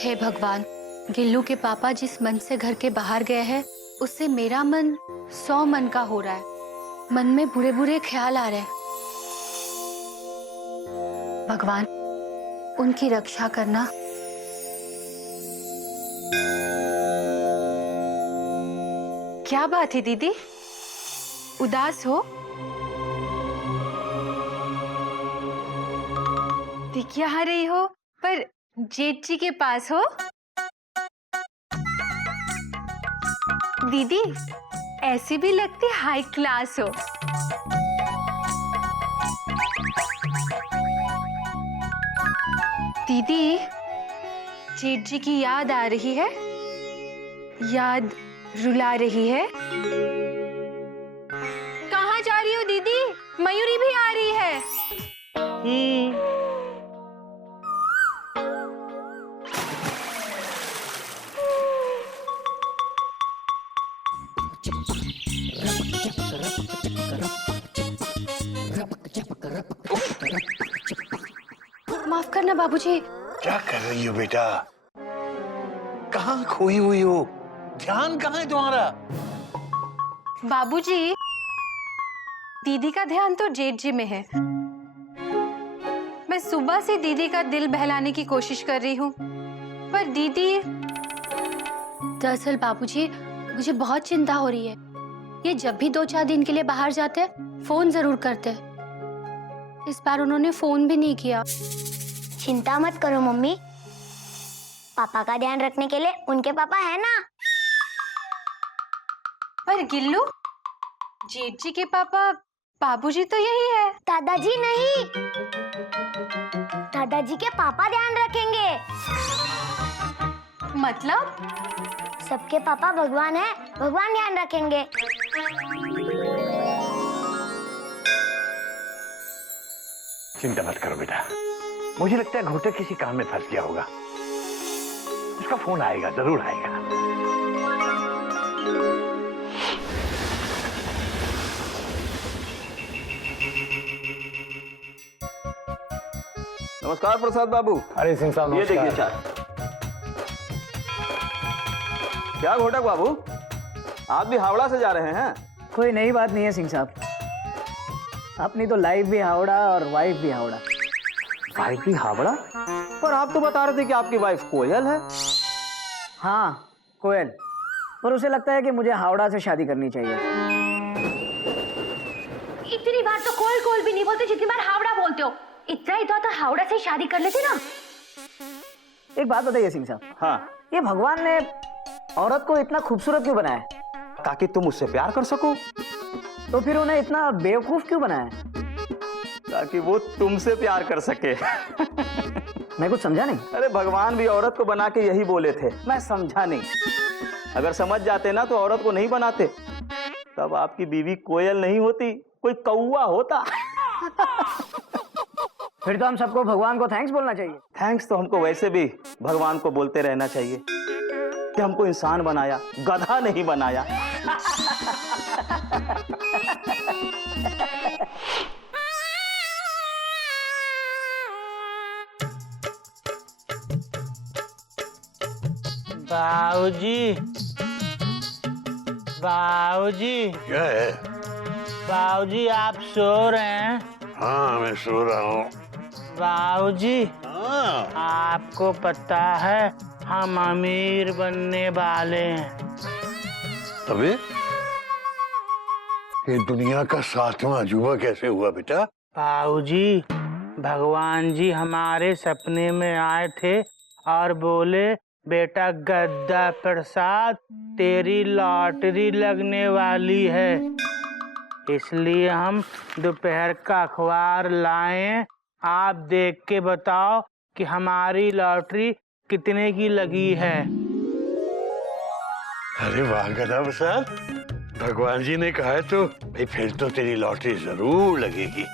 हे भगवान, गिल्लू के पापा जिस मन से घर के बाहर गए हैं उससे मेरा मन 100 मन का हो रहा है। मन में बुरे बुरे ख्याल आ रहे हैं। भगवान उनकी रक्षा करना। क्या बात है दीदी, उदास हो? दिख यहाँ रही हो पर जेठ जी के पास हो। दीदी ऐसी भी लगती हाई क्लास हो। दीदी जेठ जी की याद आ रही है, याद रुला रही है। कहाँ जा रही हो दीदी? मयूरी भी आ रही है। माफ करना बाबूजी। क्या कर रही हो बेटा? कहाँ खोई हुई हो? ध्यान कहाँ है तुम्हारा? बाबूजी दीदी का ध्यान तो जेठ जी में है। मैं सुबह से दीदी का दिल बहलाने की कोशिश कर रही हूँ पर दीदी। दरअसल बाबूजी मुझे बहुत चिंता हो रही है। ये जब भी 2-4 दिन के लिए बाहर जाते हैं फोन जरूर करते हैं। इस बार उन्होंने फोन भी नहीं किया। चिंता मत करो मम्मी, पापा का ध्यान रखने के लिए उनके पापा है ना। पर गिल्लू, जेठ जी के पापा बाबूजी तो यही है। दादाजी नहीं, दादाजी के पापा ध्यान रखेंगे। मतलब? सबके पापा भगवान है, भगवान ध्यान रखेंगे। चिंता मत करो बेटा, मुझे लगता है घोटक किसी काम में फंस गया होगा। उसका फोन आएगा, जरूर आएगा। नमस्कार प्रसाद बाबू। अरे सिंह साहब ये देखिए चाय। क्या घोटक बाबू, आप भी हावड़ा से जा रहे हैं? कोई नई बात नहीं है सिंह साहब, अपनी तो लाइफ भी हावड़ा और वाइफ भी हावड़ा। वाइफ भी हावड़ा? पर आप तो बता रहे थे कि आपकी वाइफ कोयल है। हाँ कोयल, पर उसे लगता है कि मुझे हावड़ा से शादी करनी चाहिए। इतनी बार तो कोयल कोयल भी नहीं बोलते जितनी बार हावड़ा बोलते हो। इतना ही तो हावड़ा से शादी कर लेते ना। एक बात बताइए सिंह साहब। हाँ, ये भगवान ने औरत को इतना खूबसूरत क्यों बनाया? ताकि तुम उससे प्यार कर सको। तो फिर उन्हें इतना बेवकूफ क्यों बनाया? ताकि वो तुमसे प्यार कर सके। मैं कुछ समझा नहीं। अरे भगवान भी औरत को बना के यही बोले थे, मैं समझा नहीं। अगर समझ जाते ना तो औरत को नहीं बनाते, तब आपकी बीवी कोयल नहीं होती, कोई कौवा होता। फिर तो हम सबको भगवान को थैंक्स बोलना चाहिए। थैंक्स तो हमको वैसे भी भगवान को बोलते रहना चाहिए कि हमको इंसान बनाया, गधा नहीं बनाया। बाबूजी, बाबूजी, क्या है? बाबूजी आप सो रहे हैं? हाँ मैं सो रहा हूँ। बाबूजी हाँ। आपको पता है हम अमीर बनने वाले हैं। अबे ये दुनिया का 7वां अजूबा कैसे हुआ बेटा? बाबूजी भगवान जी हमारे सपने में आए थे और बोले बेटा गद्दा प्रसाद तेरी लॉटरी लगने वाली है, इसलिए हम दोपहर का अखबार लाए। आप देख के बताओ कि हमारी लॉटरी कितने की लगी है। अरे वाह गधा प्रसाद, भगवान जी ने कहा है तो भाई फिर तो तेरी लॉटरी जरूर लगेगी।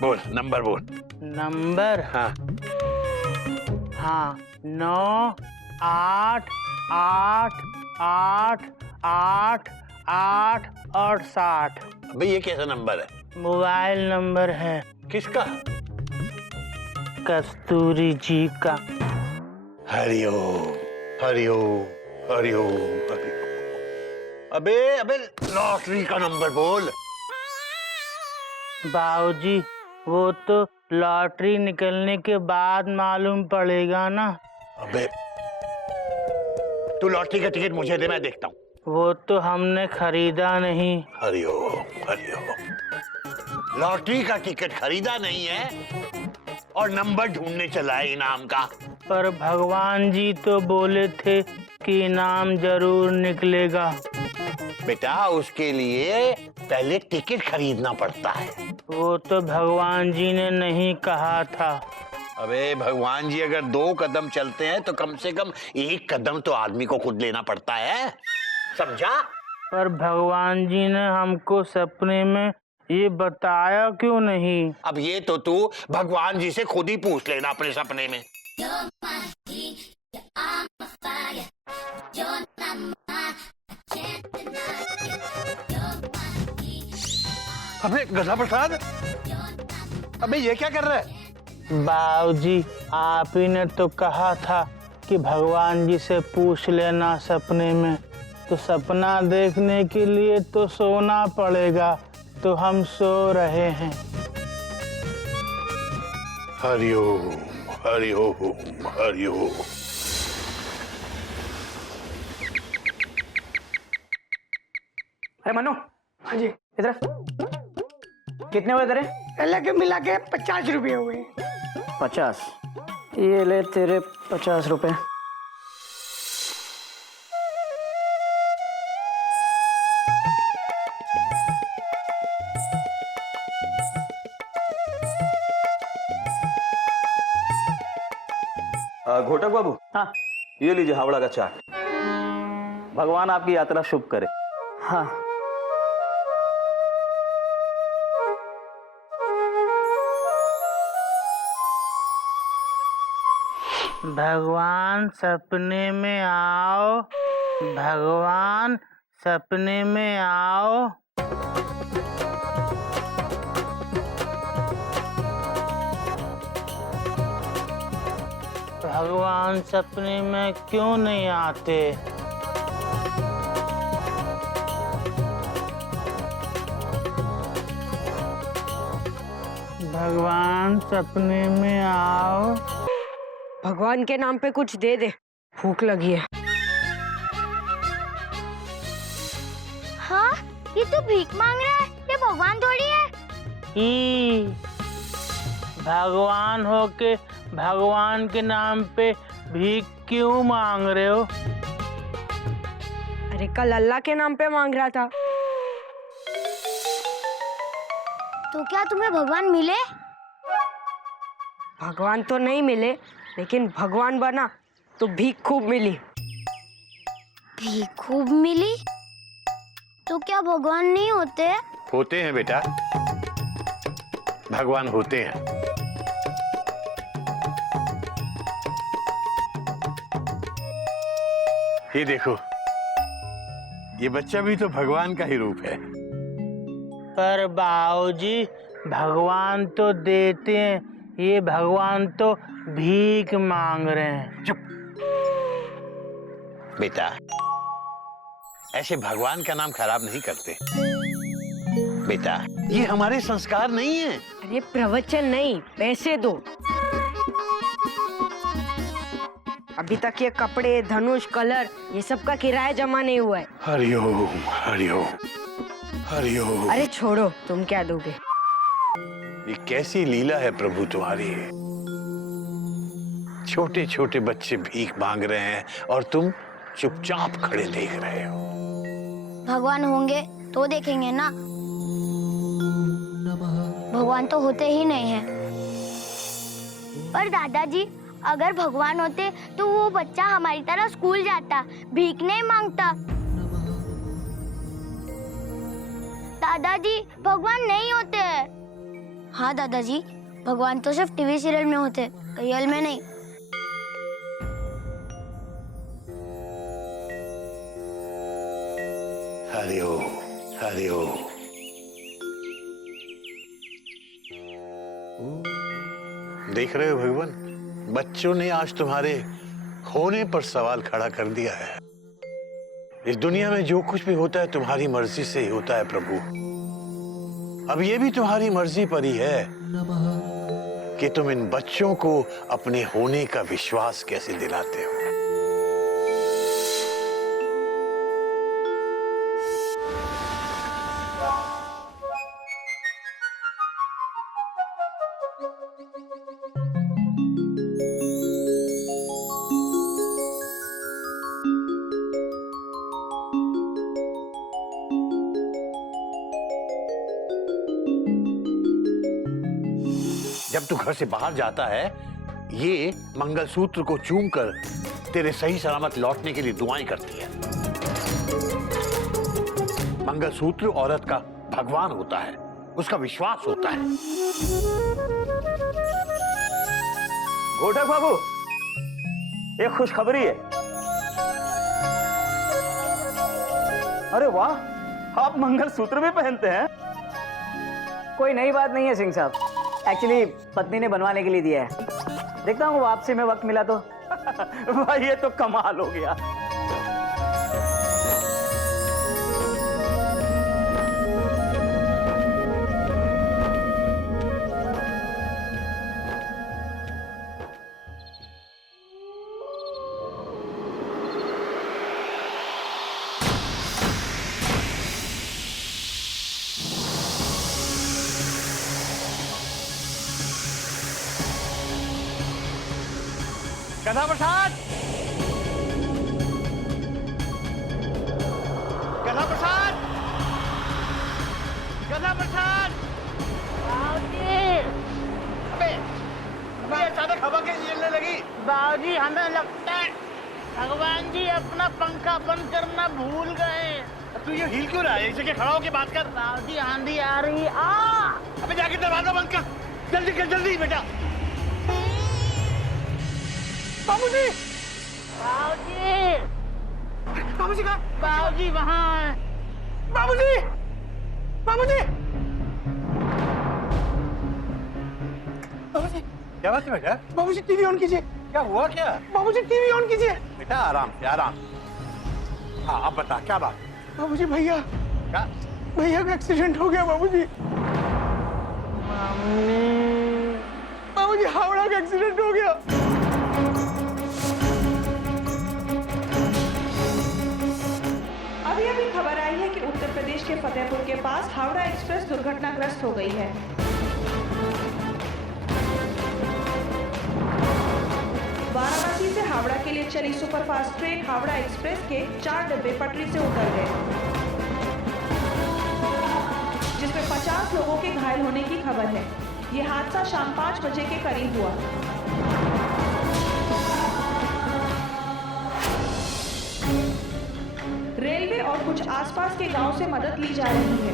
बोल नंबर बोल। नंबर? हाँ हाँ 9 8 8 8 8 8 और 60। भाई ये कैसा नंबर है? मोबाइल नंबर है। किसका? कस्तूरी जी का। हरिओम हरिओम हरिओम हरिओम। अबे अबे लॉटरी का नंबर बोल। बाबूजी वो तो लॉटरी निकलने के बाद मालूम पड़ेगा ना। अबे तू लॉटरी का टिकट मुझे दे, मैं देखता हूँ। वो तो हमने खरीदा नहीं। हरिओम हरिओम। लॉटरी का टिकट खरीदा नहीं है और नंबर ढूंढने चला है इनाम का। पर भगवान जी तो बोले थे कि इनाम जरूर निकलेगा। बेटा उसके लिए पहले टिकट खरीदना पड़ता है। वो तो भगवान जी ने नहीं कहा था। अबे भगवान जी अगर 2 कदम चलते हैं तो कम से कम 1 कदम तो आदमी को खुद लेना पड़ता है, समझा? पर भगवान जी ने हमको सपने में ये बताया क्यों नहीं? अब ये तो तू भगवान जी से खुद ही पूछ लेना अपने सपने में। अबे गधा प्रसाद, अबे ये क्या कर रहा है? बाबूजी आप ही ने तो कहा था कि भगवान जी से पूछ लेना सपने में। तो सपना देखने के लिए तो सोना पड़ेगा, तो हम सो रहे हैं। हरिओम हरिओम हरिओम। अरे मनु, हाँ जी इधर। कितने हुए तेरे? अलग मिला के 50 रुपये हुए। 50। ये ले तेरे 50 रुपए। घोटक बाबू, हाँ ये लीजिए हावड़ा का चाट। भगवान आपकी यात्रा शुभ करे। हाँ। भगवान सपने में आओ, भगवान सपने में आओ। भगवान सपने में क्यों नहीं आते? भगवान सपने में आओ। भगवान के नाम पे कुछ दे दे, भूख लगी है। हाँ, ये तो भीख मांग रहा है, ये भगवान थोड़ी है। ई भगवान होके भगवान के नाम पे भीख क्यों मांग रहे हो? अरे कल अल्लाह के नाम पे मांग रहा था। तो क्या तुम्हें भगवान मिले? भगवान तो नहीं मिले, लेकिन भगवान बना तो भीख खूब मिली। भीख खूब मिली? तो क्या भगवान नहीं होते? होते हैं बेटा, भगवान होते हैं। ये देखो, ये बच्चा भी तो भगवान का ही रूप है। पर बाबूजी भगवान तो देते हैं, ये भगवान तो भीख मांग रहे हैं। चुप बेटा, ऐसे भगवान का नाम खराब नहीं करते बेटा, ये हमारे संस्कार नहीं है। अरे प्रवचन नहीं, पैसे दो। अभी तक ये कपड़े, धनुष, कलर, ये सब का किराया जमा नहीं हुआ है। हरिओम हरिओम हरिओम। अरे छोड़ो, तुम क्या दोगे? ये कैसी लीला है प्रभु तुम्हारी। छोटे छोटे बच्चे भीख मांग रहे हैं और तुम चुपचाप खड़े देख रहे हो। भगवान होंगे तो देखेंगे ना, भगवान तो होते ही नहीं हैं। पर दादाजी, अगर भगवान होते तो वो बच्चा हमारी तरह स्कूल जाता, भीख नहीं मांगता। दादाजी, भगवान नहीं होते हैं। हाँ दादाजी, भगवान तो सिर्फ टीवी सीरियल में होते, रियल में नहीं। हरिओम हरिओम। देख रहे हो भगवान, बच्चों ने आज तुम्हारे होने पर सवाल खड़ा कर दिया है। इस दुनिया में जो कुछ भी होता है तुम्हारी मर्जी से ही होता है प्रभु। अब ये भी तुम्हारी मर्जी पर ही है कि तुम इन बच्चों को अपने होने का विश्वास कैसे दिलाते हो। जब तू घर से बाहर जाता है, ये मंगलसूत्र को चूमकर तेरे सही सलामत लौटने के लिए दुआएं करती है। मंगलसूत्र औरत का भगवान होता है, उसका विश्वास होता है। घोटक बाबू, एक खुशखबरी है। अरे वाह, आप मंगलसूत्र भी पहनते हैं? कोई नई बात नहीं है सिंह साहब, एक्चुअली पत्नी ने बनवाने के लिए दिया है। देखता हूँ वापसी में वक्त मिला तो। भाई ये तो कमाल हो गया। गधा प्रसाद, गधा प्रसाद, गधा प्रसाद। अबे अचानक हवा कैसी चलने लगी? बाबूजी हमें लगता है भगवान जी अपना पंखा बंद करना भूल गए। तू ये हिल क्यों रहा है? एक जगह खड़ा होके बात कर। बाबूजी आंधी आ रही आ। अबे जाके दरवाजा बंद कर, जल्दी कर, जल्दी बेटा। बाबूजी, बाबूजी, बाबूजी कहाँ? बाबूजी वहाँ है। बाबूजी, बाबूजी, बाबूजी, क्या बात है बेटा? बाबूजी टीवी ऑन कीजिए। क्या हुआ क्या? बाबूजी टीवी ऑन कीजिए। बेटा आराम से, आराम। हाँ अब बता क्या बात? बाबूजी भैया, क्या? भैया का एक्सीडेंट हो गया बाबूजी। बाबूजी हावड़ा का एक्सीडेंट हो गया। अभी खबर आई है कि उत्तर प्रदेश के फतेहपुर के पास हावड़ा एक्सप्रेस दुर्घटनाग्रस्त हो गई है। वाराणसी से हावड़ा के लिए चली सुपरफास्ट ट्रेन हावड़ा एक्सप्रेस के 4 डिब्बे पटरी से उतर गए, जिसमें 50 लोगों के घायल होने की खबर है। ये हादसा शाम 5 बजे के करीब हुआ। रेलवे और कुछ आसपास के गांव से मदद ली जा रही है।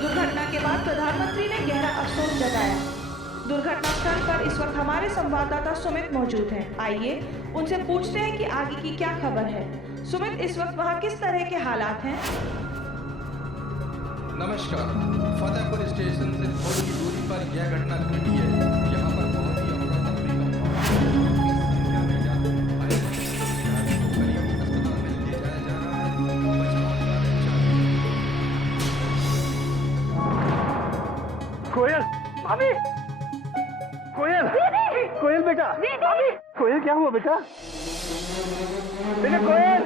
दुर्घटना के बाद प्रधानमंत्री ने गहरा अफसोस जताया। दुर्घटना स्थल पर इस वक्त हमारे संवाददाता सुमित मौजूद हैं। आइए उनसे पूछते हैं कि आगे की क्या खबर है। सुमित, इस वक्त वहाँ किस तरह के हालात हैं? नमस्कार। फतेहपुर स्टेशन से थोड़ी ही दूरी पर यह घटना घटी है। यहाँ पर बहुत ही अफरा-तफरी का माहौल है। इस संख्या में करीबी अस्पताल में ले जाया जा रहा है। कोयल, भाभी, कोयल, कोयल बेटा, भाभी, कोयल क्या हुआ बेटा? बेटा कोयल,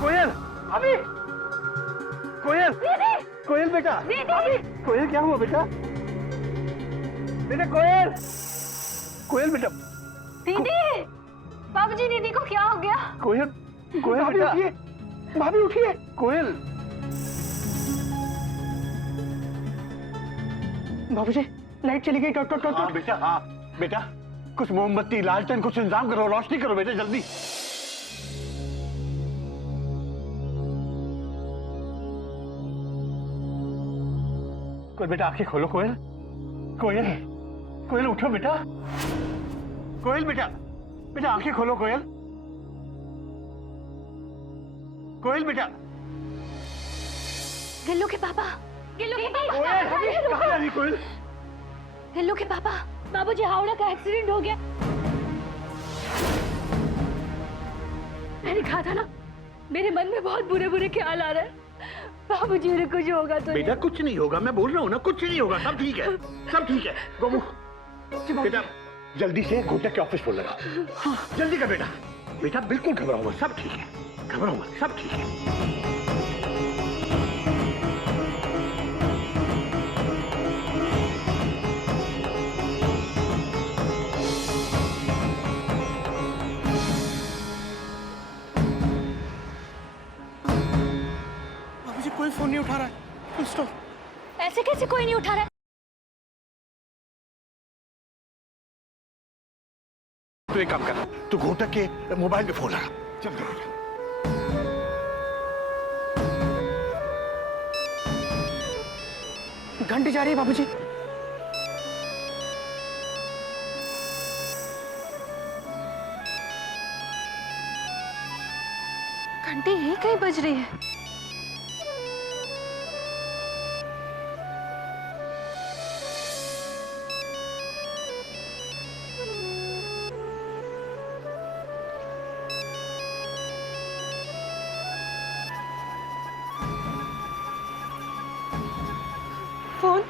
कोयल, भाभी, कोयल, कोयल बेटा, भाभी, कोयल क्या हुआ बेटा? बेटा कोयल, कोयल बेटा। दीदी, बाबूजी दीदी को क्या हो गया? कोयल, कोयल भाभी उठिए, भाभी उठिए। कोयल, बाबूजी लाइट चली गई। डॉक्टर, हाँ बेटा, हाँ बेटा, कुछ मोमबत्ती, लालटेन, कुछ इंतजाम करो, रोशनी करो बेटा जल्दी। कोयल बेटा आंखें खोलो। कोयल कोयल कोयल उठो बेटा। कोयल बेटा बेटा आंखें खोलो। कोयल कोयल बेटा। गिल्लू के पापा, गिल्लू के पापा, कोयल कहाँ जा रही कोयल? गिल्लू के पापा, बाबूजी हावड़ा का एक्सीडेंट हो गया। मैंने कहा था ना, मेरे मन में बहुत बुरे बुरे ख्याल आ रहे हैं। बाबूजी ने कुछ होगा तो बेटा कुछ नहीं होगा, मैं बोल रहा हूँ ना कुछ नहीं होगा, सब ठीक है, सब ठीक है। गोमू बेटा जल्दी से घोटक के ऑफिस फोन लगा। हाँ, जल्दी कर बेटा। बेटा बिल्कुल घबराओ मत, सब ठीक है, घबराओ मत, सब ठीक है। बाबूजी कोई फोन नहीं उठा रहा है। स्टॉप। ऐसे कैसे कोई नहीं उठा रहा है? तू एक काम कर, तू घोटक के मोबाइल पे फोन लगा। चल घंटी जा रही है बाबूजी। घंटी यहीं कहीं बज रही है। फोन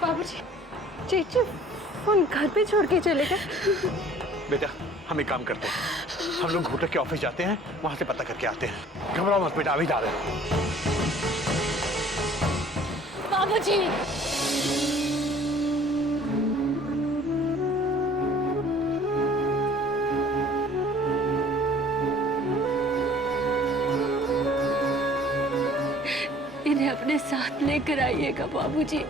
बाबूजी, चीची फोन घर पे छोड़ के चले गए। बेटा हम एक काम करते हैं, हम लोग घोटक के ऑफिस जाते हैं, वहां से पता करके आते हैं। घबराओ मत बेटा, अभी जा रहे हैं। बाबूजी, इन्हें अपने साथ लेकर आइएगा बाबूजी।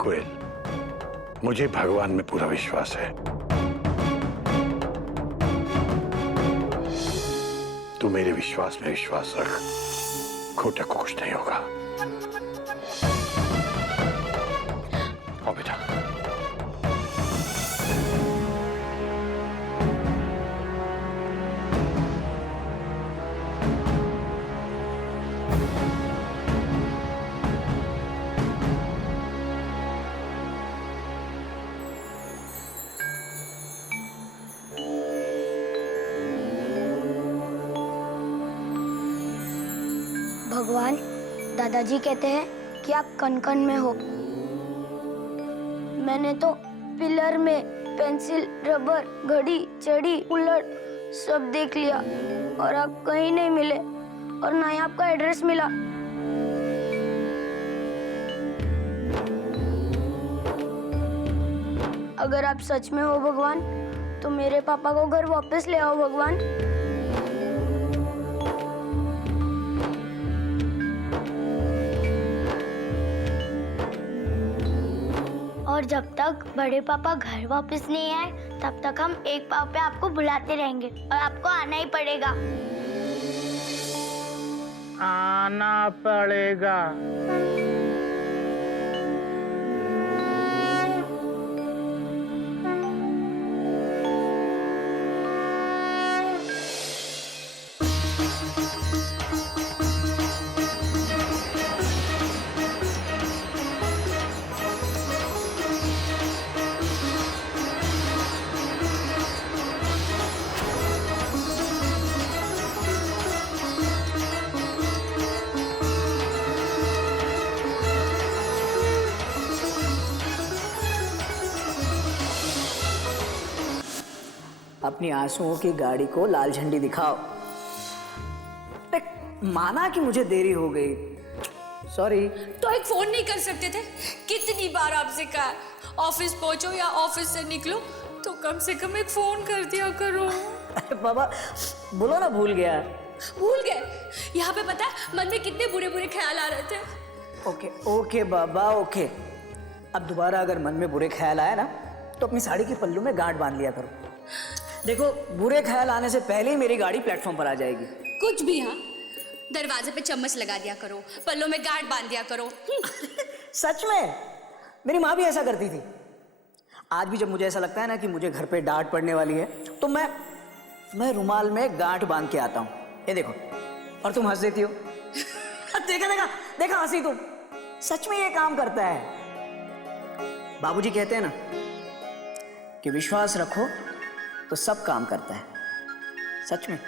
कोयल, मुझे भगवान में पूरा विश्वास है। तू मेरे विश्वास में विश्वास रख, घोटक को कुछ नहीं होगा। आओ बेटा। भगवान, दादाजी कहते हैं कि आप कण कण में हो। मैंने तो पिलर में पेंसिल, रबर, घड़ी, चड़ी, उलट सब देख लिया और आप कहीं नहीं मिले और ना ही आपका एड्रेस मिला। अगर आप सच में हो भगवान, तो मेरे पापा को घर वापस ले आओ भगवान। और जब तक बड़े पापा घर वापस नहीं आए, तब तक हम एक पाँव पे आपको बुलाते रहेंगे और आपको आना ही पड़ेगा। आना पड़ेगा। अपनी आंसुओं की गाड़ी को लाल झंडी दिखाओ। माना कि मुझे देरी हो गई, सॉरी। तो एक फोन नहीं कर सकते थे? कितनी बार आपसे कहा ऑफिस पहुंचो या ऑफिस से निकलो तो कम से कम एक फोन कर दिया करो। अरे बाबा बोलो ना, भूल गया। भूल गए? यहाँ पे पता है मन में कितने बुरे बुरे ख्याल आ रहे थे। ओके ओके बाबा ओके, अब दोबारा अगर मन में बुरे ख्याल आए ना तो अपनी साड़ी के पल्लू में गांठ बांध लिया करो। देखो, बुरे ख्याल आने से पहले ही मेरी गाड़ी प्लेटफॉर्म पर आ जाएगी। कुछ भी। हाँ, दरवाजे पे चम्मच लगा दिया करो, पल्लों में गांठ बांध दिया करो। सच में, मेरी माँ भी ऐसा करती थी। आज भी जब मुझे ऐसा लगता है ना कि मुझे घर पे डांट पड़ने वाली है तो मैं रुमाल में गांठ बांध के आता हूँ। ये देखो, और तुम हंस देती हो। देखा देखा देखा, हंसी तुम। सच में ये काम करता है। बाबूजी कहते हैं ना कि विश्वास रखो तो सब काम करता है। सच में।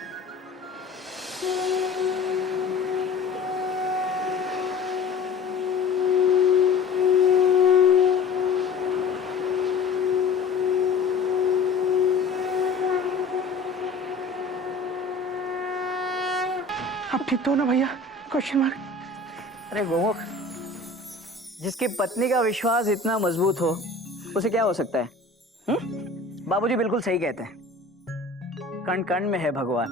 अब ठीक तो हो ना भैया? Question mark. अरे गोमुख, जिसकी पत्नी का विश्वास इतना मजबूत हो उसे क्या हो सकता है? बाबूजी बिल्कुल सही कहते हैं, कण कण में है भगवान।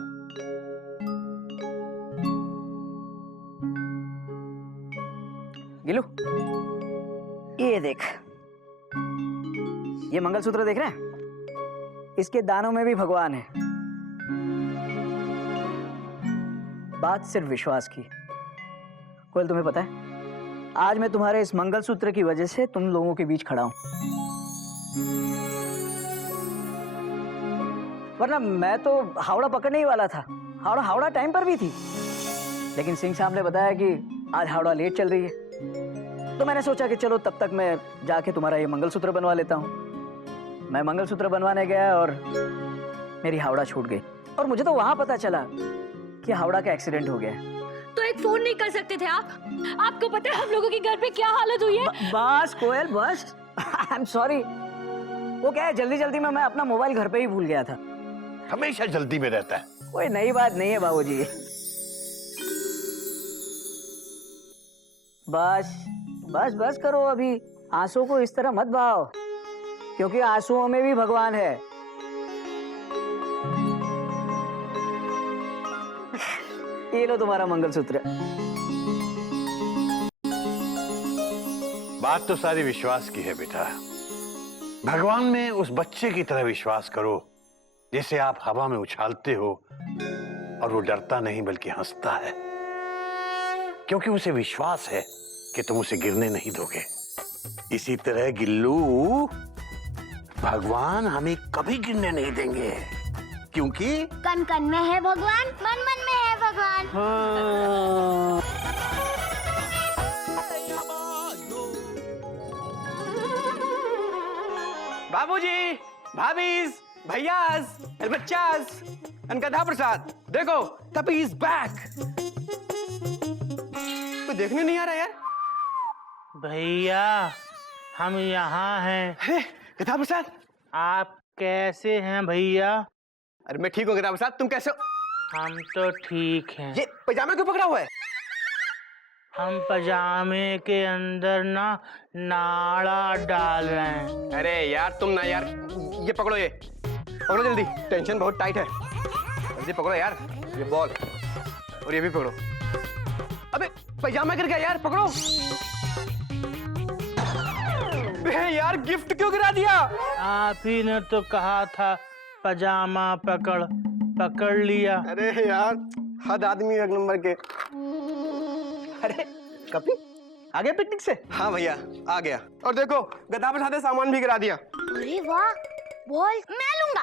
गिलू, ये देख, ये मंगलसूत्र देख रहे हैं? इसके दानों में भी भगवान है। बात सिर्फ विश्वास की। कोयल, तुम्हें पता है आज मैं तुम्हारे इस मंगलसूत्र की वजह से तुम लोगों के बीच खड़ा हूं, वरना मैं तो हावड़ा पकड़ने ही वाला था। हावड़ा टाइम पर भी थी, लेकिन सिंह साहब ने बताया कि आज हावड़ा लेट चल रही है, तो मैंने सोचा कि चलो तब तक मैं जाके तुम्हारा ये मंगलसूत्र बनवा लेता हूँ। मैं मंगलसूत्र बनवाने गया और मेरी हावड़ा छूट गई, और मुझे तो वहां पता चला कि हावड़ा का एक्सीडेंट हो गया है। तो एक फोन नहीं कर सकते थे आप? आपको पता है हम लोगों के घर पे क्या हालत हुई है? बस कोयल, बस। I am sorry. वो क्या है, जल्दी जल्दी में मैं अपना मोबाइल घर पे ही भूल गया था। हमेशा जल्दी में रहता है। कोई नई बात नहीं है बाबूजी। बस बस बस करो, अभी आंसू को इस तरह मत बहाओ, क्योंकि आंसुओं में भी भगवान है। ये लो तुम्हारा मंगलसूत्र। बात तो सारी विश्वास की है बेटा। भगवान में उस बच्चे की तरह विश्वास करो जैसे आप हवा में उछालते हो और वो डरता नहीं बल्कि हंसता है, क्योंकि उसे विश्वास है कि तुम उसे गिरने नहीं दोगे। इसी तरह गिल्लू, भगवान हमें कभी गिरने नहीं देंगे, क्योंकि कण कण में है भगवान, मन मन में है भगवान। बाबूजी, भाभीज, भैयास, बच्चास, गधा प्रसाद, देखो तपी इज बैक। कोई देखने नहीं आ रहा यार। भैया हम यहाँ हैं। अरे गधा प्रसाद, आप कैसे हैं भैया? अरे मैं ठीक हूँ गधा प्रसाद, तुम कैसे हो? हम तो ठीक हैं। ये पजामा क्यों पकड़ा हुआ है? हम पजामे के अंदर ना नाड़ा डाल रहे हैं। अरे यार तुम ना यार, ये पकड़ो, ये पकड़ो जल्दी, टेंशन बहुत टाइट है। जल्दी पकड़ो यार, ये बॉल और ये भी पकड़ो। अबे पजामा गिर गया यार, पकड़ो। यार गिफ्ट क्यों गिरा दिया? आप ही ने तो कहा था पजामा पकड़ लिया। अरे यार हद आदमी एक नंबर के। अरे कपी आ गया पिकनिक से? हाँ भैया आ गया, और देखो गधा प्रसाद ने सामान भी गिरा दिया। अरे वाह, बॉल मैं लूंगा।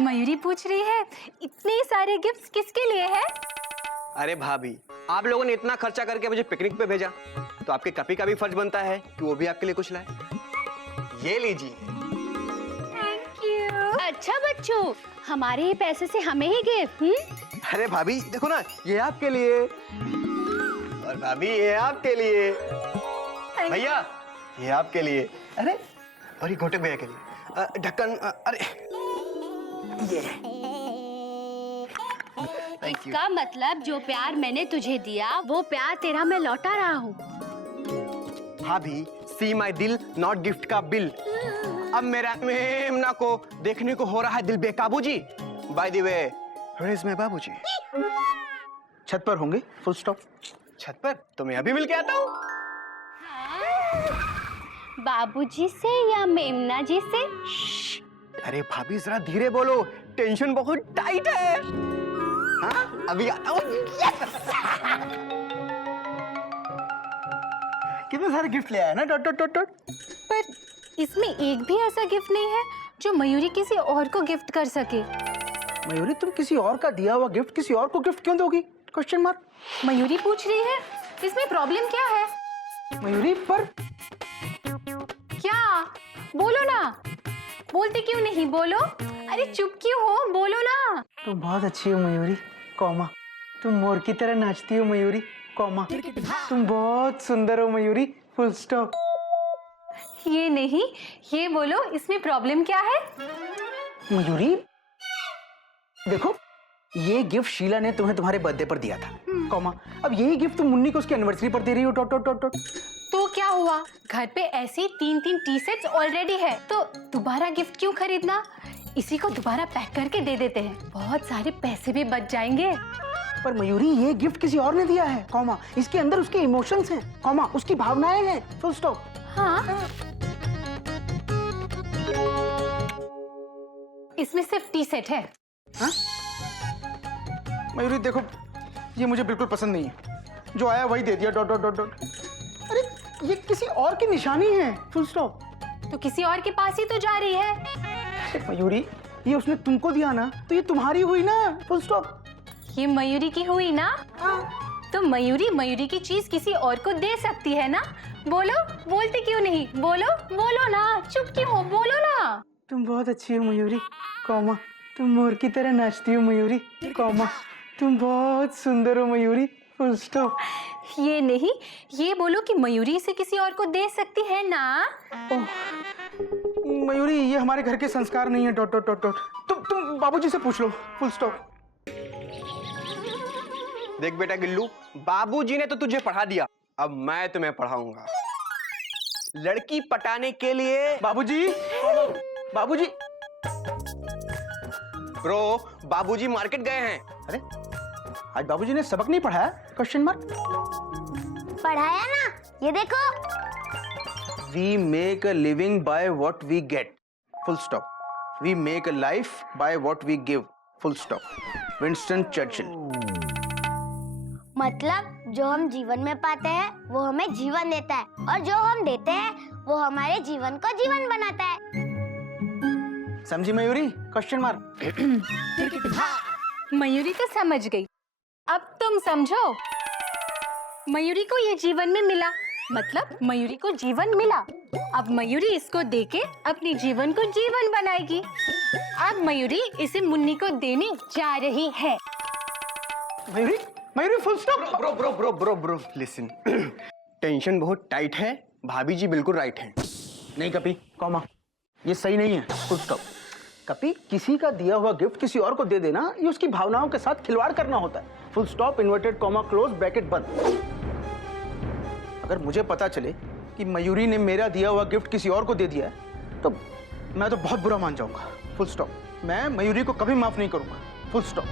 मयूरी पूछ रही है इतने सारे गिफ्ट्स किसके लिए है? अरे भाभी, आप लोगों ने इतना खर्चा करके मुझे पिकनिक पे भेजा, तो आपके कपी का भी फर्ज बनता है कि वो भी आपके लिए कुछ लाए। ये लीजिए। Thank you. अच्छा बच्चों, हमारे ही पैसे से हमें ही गिफ्ट। अरे भाभी देखो ना, ये आपके लिए, और भाभी ये आपके लिए, भैया ये आपके लिए, अरे और ये घोटक भैया के लिए, ढक्कन, अरे ये इसका मतलब जो प्यार मैंने तुझे दिया वो प्यार तेरा मैं लौटा रहा हूँ। भाभी सी माई दिल नॉट गिफ्ट का बिल। अब मेरा मेमना को देखने को हो रहा है दिल बेकाबू जी। By the way, where is my बाबूजी? छत पर होंगे, फुल स्टॉप। छत पर? तो मैं अभी मिल के आता हूँ। बाबूजी से या मेमना जी से? अरे भाभी जरा धीरे बोलो, टेंशन बहुत टाइट है। हाँ अभी आता हूँ। कितने सारे गिफ्ट ले आया ना डॉट डॉट डॉट डॉट। पर इसमें एक भी ऐसा गिफ्ट नहीं है जो मयूरी किसी और को गिफ्ट कर सके। मयूरी तुम किसी और का दिया हुआ गिफ्ट किसी और को गिफ्ट क्यों दोगी? Question mark. मयूरी पूछ रही है, इसमें प्रॉब्लम क्या है? मयूरी पर क्या? बोलो ना। बोलते क्यों नहीं? बोलो। अरे चुप क्यों हो? बोलो ना। तुम बहुत अच्छी हो मयूरी, कॉमा। तुम मोर की तरह नाचती हो मयूरी, कॉमा। तुम बहुत सुंदर हो मयूरी, फुल स्टॉप। ये नहीं, ये बोलो इसमें प्रॉब्लम क्या है? मयूरी देखो, ये गिफ्ट शीला ने तुम्हें तुम्हारे बर्थडे पर दिया था, कॉमा। अब यही गिफ्ट तुम मुन्नी को उसकी एनिवर्सरी पर दे रही हो, डॉट डॉट डॉट डॉट। तो क्या हुआ? घर पे ऐसी 3-3 टी सेट्स ऑलरेडी है, तो दोबारा गिफ्ट क्यों खरीदना? इसी को दोबारा पैक करके दे देते हैं, बहुत सारे पैसे भी बच जाएंगे। पर मयूरी ये गिफ्ट किसी और ने दिया है, कॉमा। इसके अंदर उसके इमोशंस हैं, कॉमा, उसकी भावनाएं हैं, फुल स्टॉप। हाँ, इसमें सिर्फ टी सेट है। हाँ? मयूरी देखो, ये मुझे बिल्कुल पसंद नहीं है। जो आया वही दे दिया, डॉट डॉट डॉट डॉट। अरे ये किसी और की निशानी है, फुल स्टॉप। तो किसी और के पास ही तो जा रही है। मयूरी ये उसने तुमको दिया ना, तो ये तुम्हारी हुई ना, फुल स्टॉप। ये मयूरी की हुई ना? तो मयूरी की चीज किसी और को दे सकती है ना? बोलो, बोलते क्यों नहीं? बोलो बोलो ना, चुप क्यों हो? बोलो ना। तुम बहुत अच्छी हो मयूरी, कॉमा। तुम मोर की तरह नाचती हो मयूरी, कॉमा। तुम बहुत सुंदर हो मयूरी, फुल स्टॉप। ये नहीं, ये बोलो कि मयूरी इसे किसी और को दे सकती है ना? मयूरी ये हमारे घर के संस्कार नहीं है, डॉट डॉट डॉट डॉट। तुम बाबूजी से पूछ लो, फुल स्टॉप। देख बेटा गिल्लू, बाबूजी ने तो तुझे पढ़ा दिया, अब मैं तुम्हें पढ़ाऊंगा। लड़की पटाने के लिए बाबूजी, बाबूजी। ब्रो, बाबूजी मार्केट गए हैं। अरे आज बाबूजी ने सबक नहीं पढ़ाया? Question mark. पढ़ाया ना, ये देखो। We make a living by what we get, full stop. We make a life by what we give, full stop. Winston Churchill. मतलब जो हम जीवन में पाते हैं वो हमें जीवन देता है, और जो हम देते हैं वो हमारे जीवन को जीवन बनाता है। समझी मयूरी? Question mark. मयूरी तो समझ गई, अब तुम समझो। मयूरी को ये जीवन में मिला, मतलब मयूरी को जीवन मिला। अब मयूरी इसको देके अपने जीवन को जीवन बनाएगी। अब मयूरी इसे मुन्नी को देने जा रही है। Mayuri, Mayuri full stop. Bro bro bro bro bro listen, tension बहुत टाइट है, भाभी जी बिल्कुल राइट हैं। नहीं कपी, कॉमा, ये सही नहीं है, फुल स्टॉप। कपी, किसी का दिया हुआ गिफ्ट किसी और को दे देना, ये उसकी भावनाओं के साथ खिलवाड़ करना होता है, full stop, inverted comma, close bracket बंद। अगर मुझे पता चले कि मयूरी ने मेरा दिया हुआ गिफ्ट किसी और को दे दिया है, तो मैं तो बहुत बुरा मान जाऊंगा, फुल स्टॉप। मैं मयूरी को कभी माफ नहीं करूंगा, फुल स्टॉप।